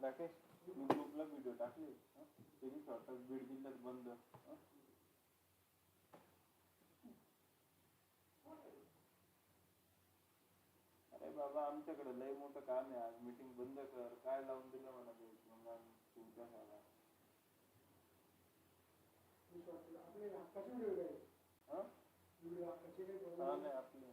राकेश मी ग्रुपला व्हिडिओ टाकले. हं? स्वतः बीड जिल्ह्यात बंद. अरे बाबा आमच्याकडे लय मोठं काम आहे. आज मीटिंग बंद कर. काय लावून दिलं मला ते तुमच्या शाळा आपले हा नाही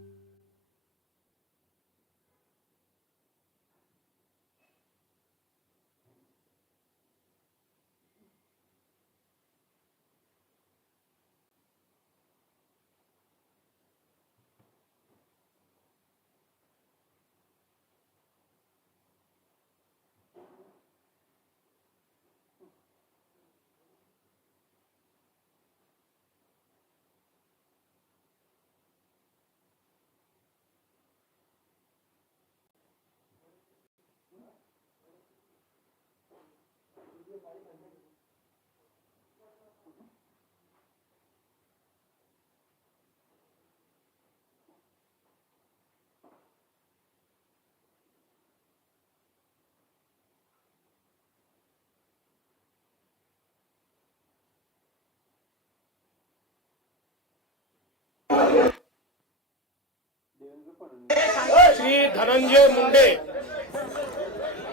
श्री धनंजय मुंडे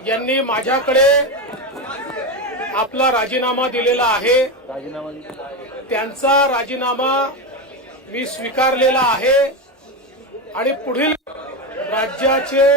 यांनी माझ्याकडे आपला राजीनामा दिलेला आहे. त्यांचा राजीनामा मी स्वीकारलेला आहे. आणि पुढील राज्याचे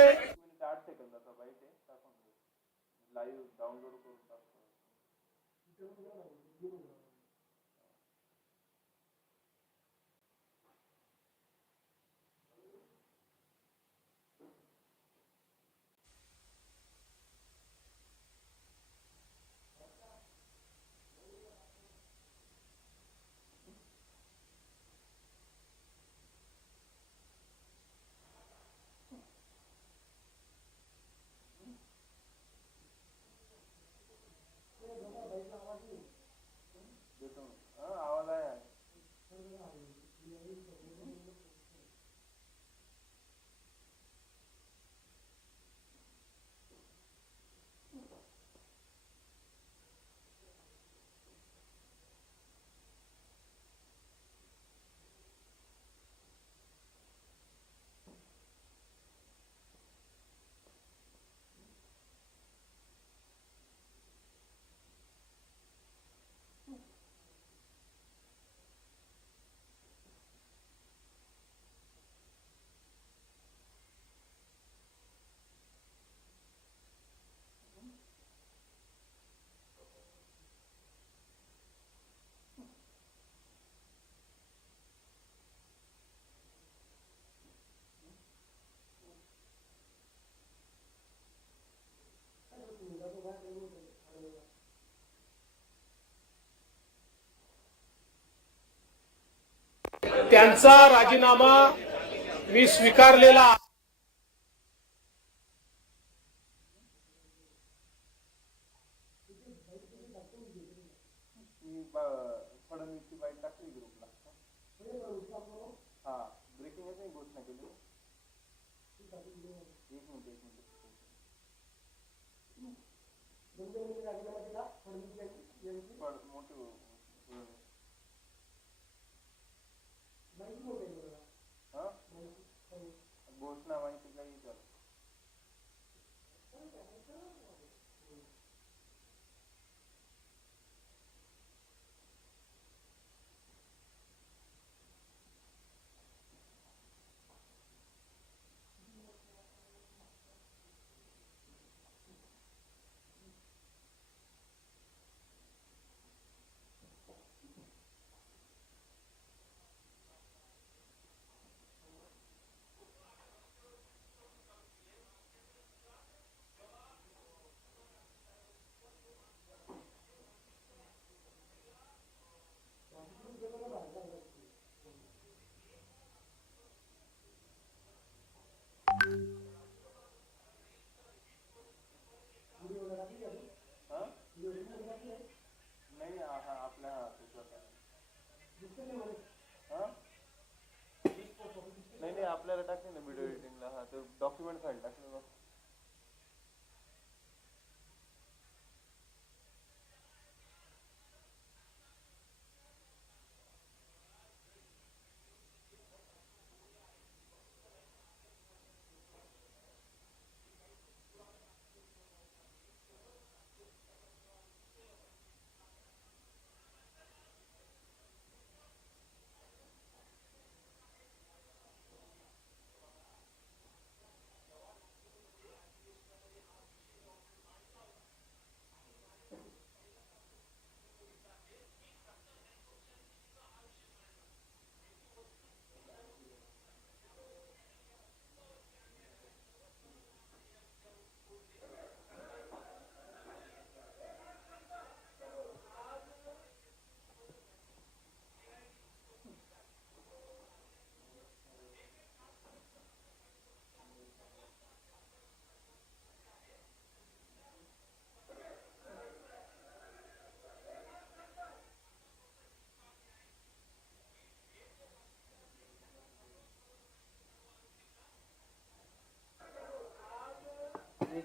त्यांचा राजीनामा मी स्वीकारलेला now I think. नाही नाही आपल्याला टाकले ना व्हिडिओ एडिटिंगला हा ते डॉक्युमेंट फाईल टाकले.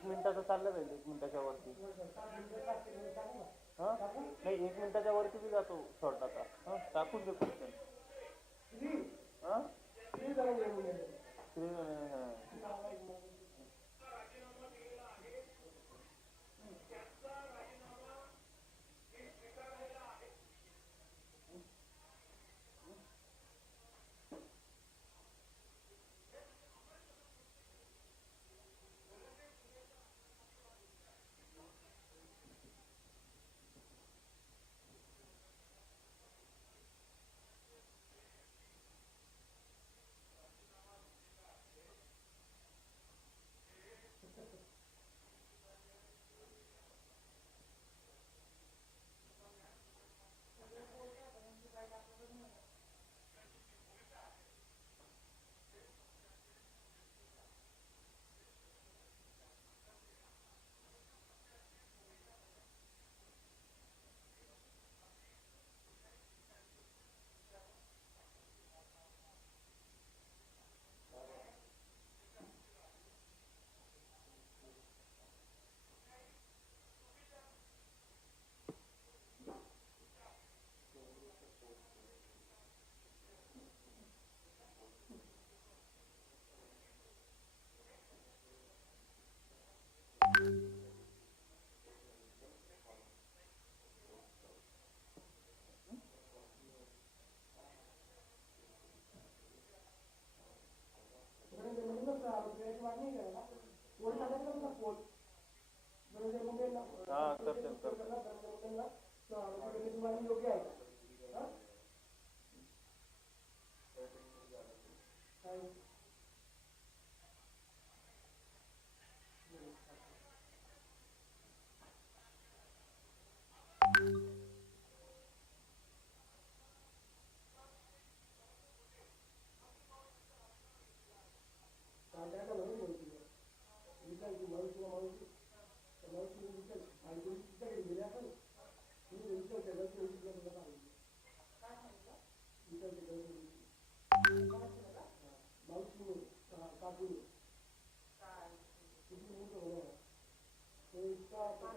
मिनिटाचं चाललं जाईल एक मिनिटाच्या वरती. हा? नाही एक मिनिटाच्या वरती बी जातो शॉर्ट आता. हा? टाकून देतो. Gracias.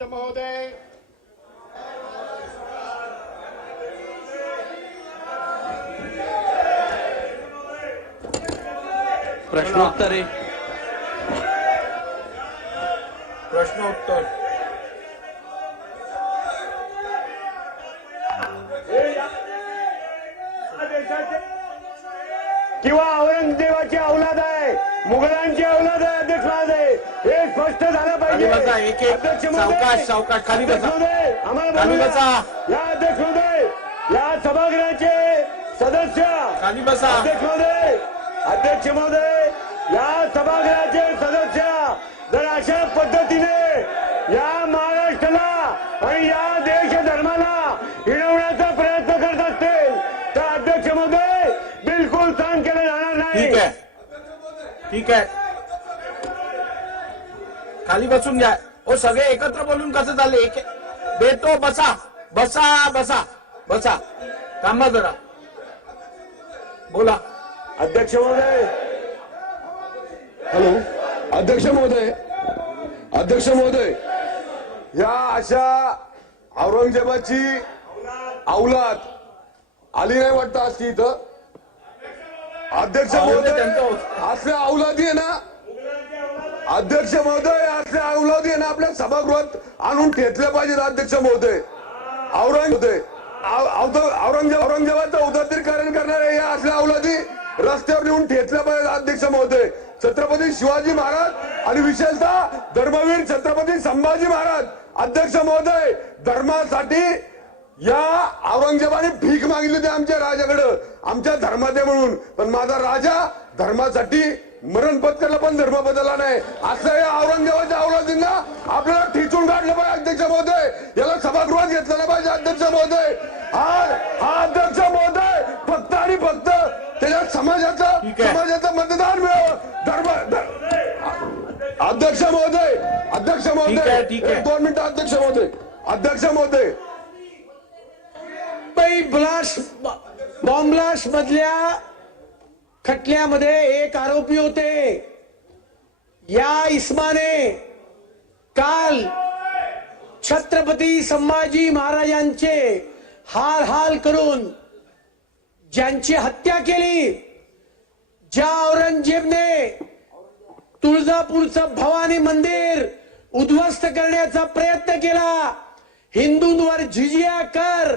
महोदय प्रश्नोत्तरे प्रश्नोत्तर किंवा औरंगजेबाची अवलाद आहे मुघलांची अवलाद आहे अध्यक्ष महोदय हे स्पष्ट झालं पाहिजे एक- एक. अध्यक्ष सावकाश, सावकाश, खाली बसा. महोदय, आम्हाला खाली. बसा. या अध्यक्ष महोदय या सभागृहाचे सदस्य खाली बसा अध्यक्ष महोदय अध्यक्ष महोदय या सभागृहाचे सदस्य जर अशा पद्धतीने या महाराष्ट्राला आणि या ठीक आहे. खाली बसून घ्या. ओ सगळे एकत्र बोलून कसं झाले? एक देतो बसा. बसा बसा. बसा. थांबा जरा. बोला. अध्यक्ष महोदय. हॅलो. अध्यक्ष महोदय. अध्यक्ष महोदय. या अशा औरंगजेबाची अवलाद आली नाही वाटतं आज ती इथं. अध्यक्ष महोदय असल्या अवलादी आहे ना? अध्यक्ष महोदय असल्या अवलादी आहे ना? आपल्या सभागृहात आणून ठेचल्या पाहिजेत अध्यक्ष महोदय? औरंगजेब औरंगजेब औरंगजेबाचं उदात्तीकरण करणाऱ्या या असल्या अवलादी रस्त्यावर नेऊन ठेचल्या पाहिजेत अध्यक्ष महोदय? छत्रपती शिवाजी महाराज आणि विशेषतः धर्मवीर छत्रपती संभाजी महाराज. अध्यक्ष महोदय धर्मासाठी या औरंगजेबाने भीक मागितली होती आमच्या राजाकडं. आमच्या धर्मात आहे म्हणून. पण माझा राजा धर्मासाठी मरण पत्करला पण धर्म बदलला नाही. असं या औरंगजेबाच्या अवलादींना आपल्याला ठिचून काढलं पाहिजे अध्यक्ष महोदय. याला सभागृहात घेतलं पाहिजे अध्यक्ष महोदय. हा हा अध्यक्ष महोदय फक्त आणि फक्त त्याच्या समाजाचं. समाजाचं मतदान मिळावं. धर्म धर- अध्यक्ष महोदय अध्यक्ष महोदय. दोन मिनिटं अध्यक्ष महोदय. अध्यक्ष महोदय. मुंबई ब्लास्ट बॉम्ब्लास्ट मधल्या खटल्यामध्ये एक आरोपी होते. या इस्माने काल छत्रपती संभाजी महाराजांचे हाल हाल करून ज्यांची हत्या केली ज्या औरंगजेबने तुळजापूरचं भवानी मंदिर उद्ध्वस्त करण्याचा प्रयत्न केला हिंदूंवर झिजिया कर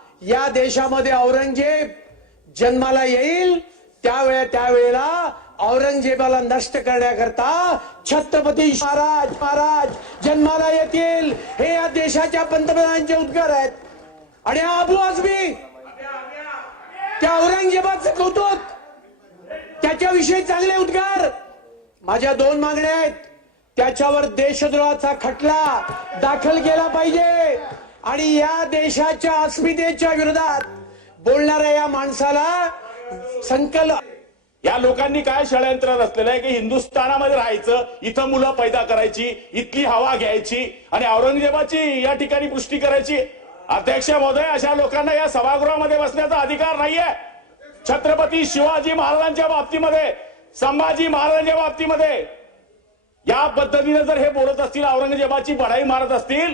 या देशामध्ये औरंगजेब जन्माला येईल त्यावेळे त्यावेळेला औरंगजेबाला नष्ट करण्याकरता छत्रपती महाराज महाराज जन्माला येतील. हे या देशाच्या पंतप्रधानांचे उद्गार आहेत. आणि हा अबू आझमी त्या औरंगजेबाचं कौतुक त्याच्याविषयी चांगले उद्गार. माझ्या दोन मागण्या आहेत. त्याच्यावर देशद्रोहाचा खटला दाखल केला पाहिजे. आणि या देशाच्या अस्मितेच्या विरोधात बोलणाऱ्या या माणसाला संकल्प या लोकांनी काय षडयंत्र रचलेलं आहे की हिंदुस्थानामध्ये राहायचं इथं मुलं पैदा करायची इथली हवा घ्यायची आणि औरंगजेबाची या ठिकाणी पुष्टी करायची. अध्यक्ष महोदय अशा लोकांना या सभागृहामध्ये बसण्याचा अधिकार नाहीये. छत्रपती शिवाजी महाराजांच्या बाबतीमध्ये संभाजी महाराजांच्या बाबतीमध्ये या पद्धतीने जर हे बोलत असतील औरंगजेबाची बढाई मारत असतील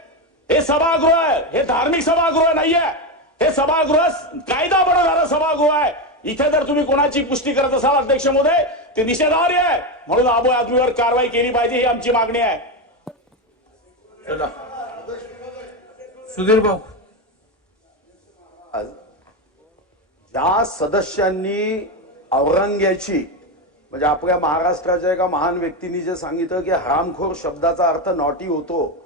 हे सभागृह आहे. हे धार्मिक सभागृह नाहीये. हे सभागृह कायदा बनवणारं सभागृह आहे. इथे जर तुम्ही कोणाची पुष्टी करत असाल अध्यक्ष महोदय ते निषेधार्ह आहे. म्हणून आबो आदमीवर कारवाई केली पाहिजे ही आमची मागणी आहे. चला. सुधीर भाऊ. ज्या सदस्यांनी औरंग्याची म्हणजे आपल्या महाराष्ट्राच्या एका महान व्यक्तींनी जे सांगितलं की हरामखोर शब्दाचा अर्थ नॉटी होतो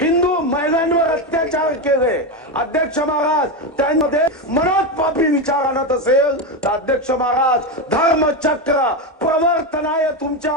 हिंदू महिलांवर अत्याचार केले. अध्यक्ष महाराज त्यांमध्ये मनात पापी विचार आणत असेल तर अध्यक्ष महाराज धर्मचक्र प्रवर्तनाय तुमच्या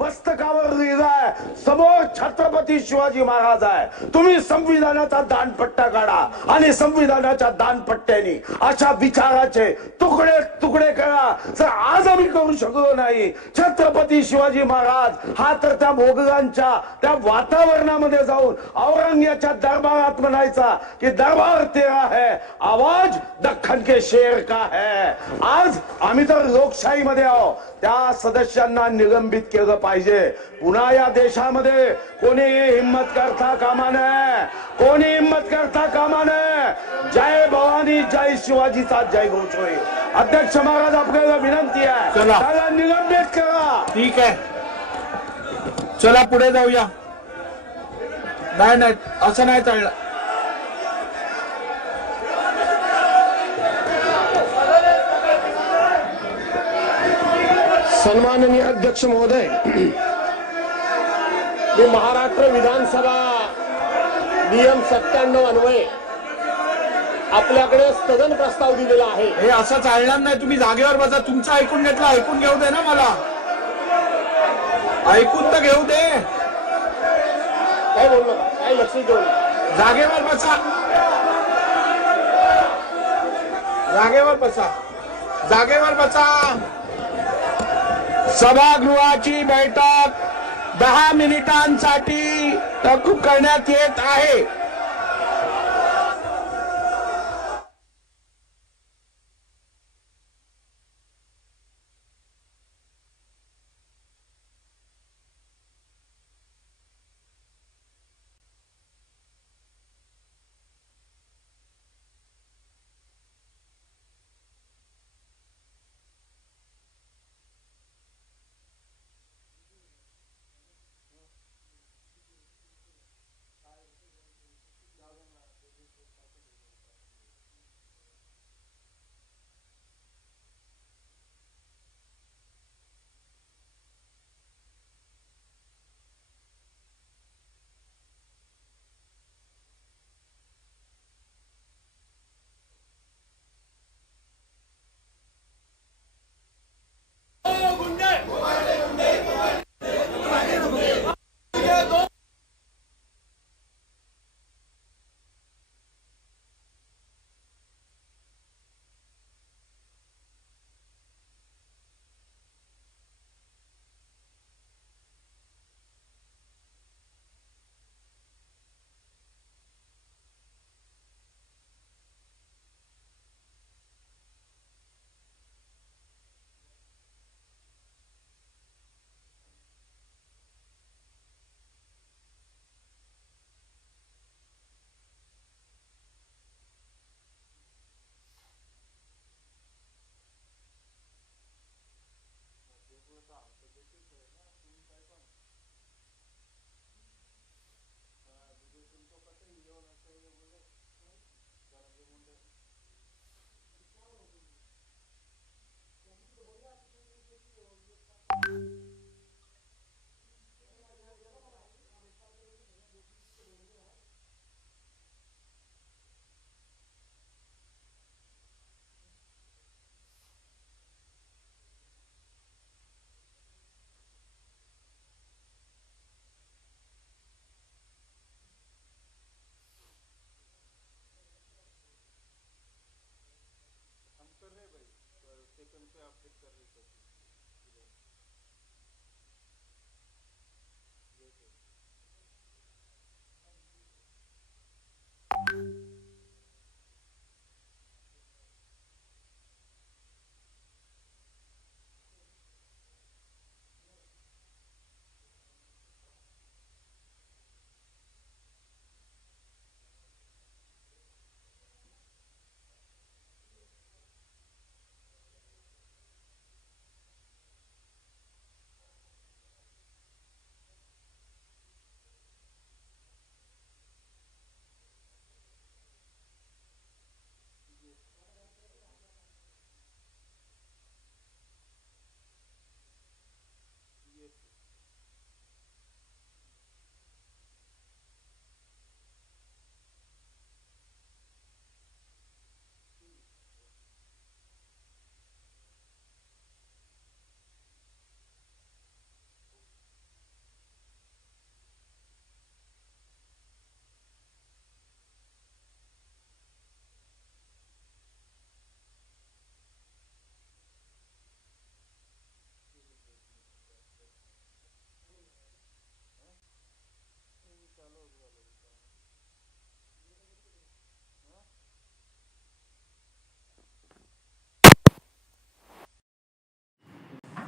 मस्तकावर लिहिलाय. समोर छत्रपती शिवाजी महाराज आहे. तुम्ही संविधानाचा दानपट्टा काढा आणि संविधानाच्या दानपट्ट्याने अशा विचाराचे तुकडे तुकडे करा. जर आज आम्ही करू शकलो नाही छत्रपती शिवाजी महाराज हा तर त्या मोगलांच्या त्या वातावरणामध्ये जाऊन औरंग्याच्या दरबारात म्हणायचा की दरबार तेरा है आवाज दख्खन के शेर का है. आज आम्ही तर लोकशाहीमध्ये आहो त्या सदस्यांना निलंबित केलं पाहिजे. पुन्हा या देशामध्ये कोणी हिंमत करता कामा नये. कोणी हिंमत करता कामा नये. जय भवानी जय शिवाजीचा जय घोष होईल अध्यक्ष महाराज आपल्याला विनंती आहे. त्याला निलंबित करा. ठीक आहे. चला पुढे जाऊया. नाही नाही असं नाही चाललं सन्माननीय अध्यक्ष महोदय मी महाराष्ट्र विधानसभा नियम सत्त्याण्णव अन्वये आपल्याकडे स्थगन प्रस्ताव दिलेला आहे. हे असं चालणार नाही तुम्ही जागेवर बसा. तुमचं ऐकून घेतलं ऐकून घेऊ दे ना मला. ऐकून तर घेऊ दे. काय बोलू नका काय लक्ष देऊ जागेवर बसा. जागेवर बसा. जागेवर बसा. सभागृहाची बैठक दहा मिनिटांसाठी तहकूब करण्यात येत आहे.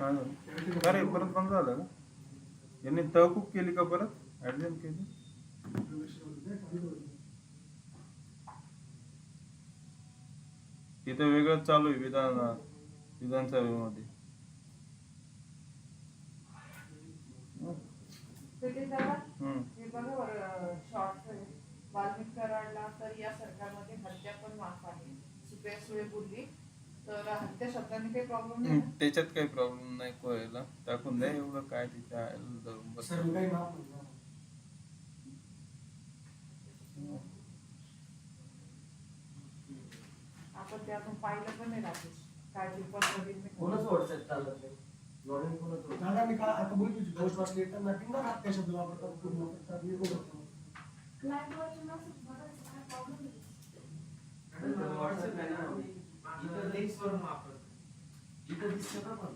काय का रे परत बंद झालं का यांनी तहकूब केली का परत? ऍडजस्ट केली? तिथं वेगळंच चालू आहे विधान विधानसभेमध्ये शॉर्ट वाल्मिक कराडला तर या सरकारमध्ये हत्या पण माफ आहे. सुप्रिया सुळे बोलली तर हत्या शब्दाने काही प्रॉब्लेम नाही ना? त्याच्यात काही प्रॉब्लेम नाही कोयला. टाकून द्या एवढं काय तिच्या आईला धरून बस. आपण ते अजून पाहिलं पण नाही काय ते पद्धतीने कोणच व्हॉट्सअप चालत नाही लॉगिन कोणच? दादा मी काय आता बोलतो तुझी पोस्ट वाचली तर नक्की ना हात शब्द वापरतात पूर्ण वापरतात मी बोलतो व्हॉट्सअप आहे ना. इथं लिंक्स वरून वापरतो इथं दिसतं ना पण